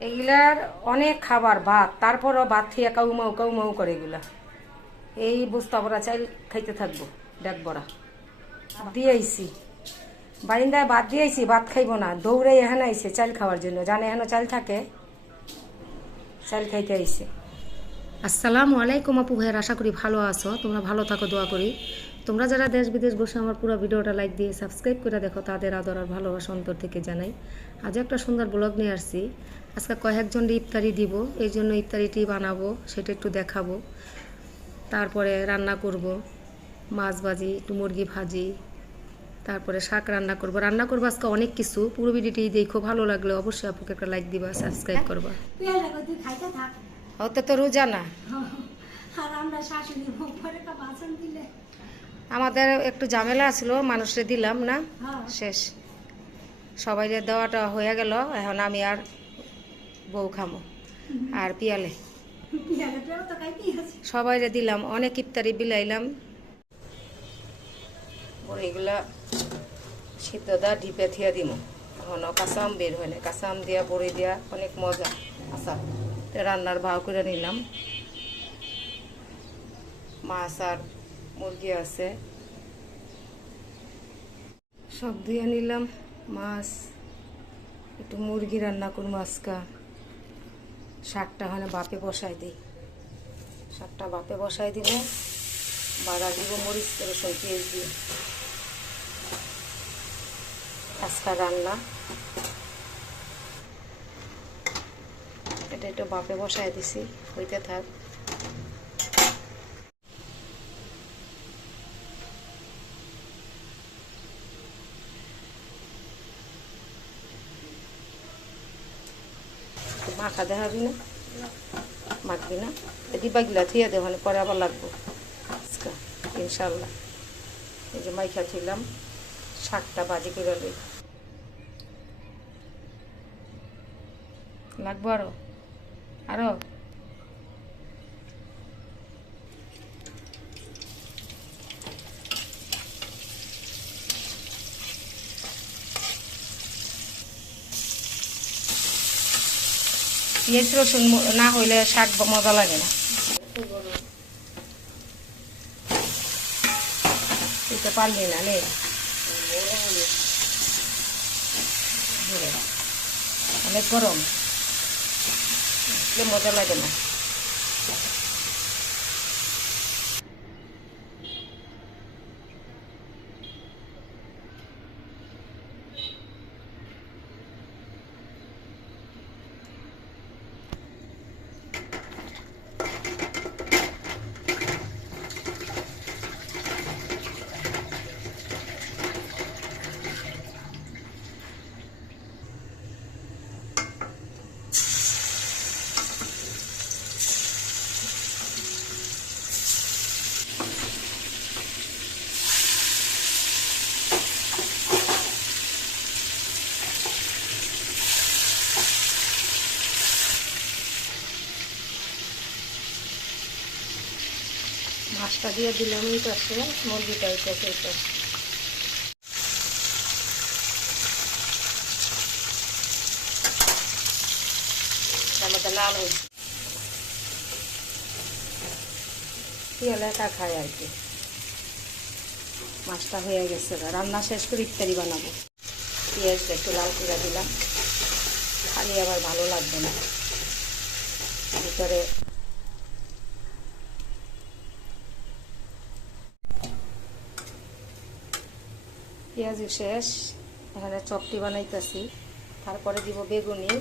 এগুলার অনেক খাবার, ভাত, তারপরও ভাত খেয়ে কাউ মাউ কাউ মাউ করে এগুলা। এই বস্তা ভরা চাইল খাইতে থাকব ডাক বড়া দিয়ে দিয়েছি বারিন্দায় ভাত দিয়েছি ভাত খাইবো না। দৌড়ে এখানে আইসে চাল খাওয়ার জন্য। জানে এখানে চাল থাকে? চাল খাইতে আইসে আসসালামু আলাইকুম আপু ভাইয়ের, আশা করি ভালো আছো। তোমরা ভালো থাকো, দোয়া করি। তোমরা যারা দেশ বিদেশ বসে আমার পুরো ভিডিওটা লাইক দিয়ে সাবস্ক্রাইব করে দেখো, তাদের আদর আর ভালোবাসা অন্তর থেকে জানাই। আজ একটা সুন্দর ব্লগ নিয়ে আসছি। আজকে কয়েকজন ইফতারি দিব, এই জন্য ইফতারিটি বানাবো, সেটা একটু দেখাবো। তারপরে রান্না করব, মাছ ভাজি, একটু মুরগি ভাজি, তারপরে শাক রান্না করব। রান্না করব আজকে অনেক কিছু, পুরো ভিডিওটি দেখো, ভালো লাগলে অবশ্যই আপুকে একটা লাইক দিবা সাবস্ক্রাইব করবা। হতে তো রোজা না? আর আমরা শাশুড়ি দিলে। আমাদের একটু ঝামেলা ছিল মানুষে দিলাম না। শেষ। সবাই যে দেওয়াটা হয়ে গেল, এখন আমি আর বউ খামো, আর পিয়ালে। সবাই দিলাম, অনেক ইফতারি বিলাইলাম। এগুলা সিদ্ধ দা ডিপে থিয়া দিম। এখন কাঁচা আম বের হয় না কাঁচা আম দিয়া, বড়ি দিয়া অনেক মজা। আচ্ছা রান্নার ভাও করে নিলাম। মাছ আর মুরগি আছে। সব দিয়ে নিলাম, মাছ, একটু মুরগি রান্না করুন আজকা। শাকটা ওখানে বাপে বসাই দিই। শাকটা বাপে বসাই দিব বাড়া দিব, মরিচ রসুন পেঁয়াজ দিয়ে। আজকা রান্না। এটা একটু বাপে বসাই দিছি, হইতে থাক। মাখা দেখাবি না? মাখবি না? ডিবাগুলা থুয়ে দেব মানে পরে আবার লাগবো। ইনশাল্লাহ এই যে মাইখা থইলাম, শাকটা বাজি করে লই। লাগবো আরও? আরও? পেঁয়াজ রসুন না হইলে শাক মজা লাগে না। পারলি না নে। অনেক গরম। মজা লাগে না। মাছটা দিয়ে দিলাম এই পাশে, মুরগিটা এই এই পাশে। খায় আর কি। মাছটা হয়ে গেছে শেষ করে বানাবো। দিলাম। খালি আবার ভালো না। ভিতরে পেঁয়াজি শেষ। এখানে চপটি বানাইতেছি। তারপরে দিব বেগুনি।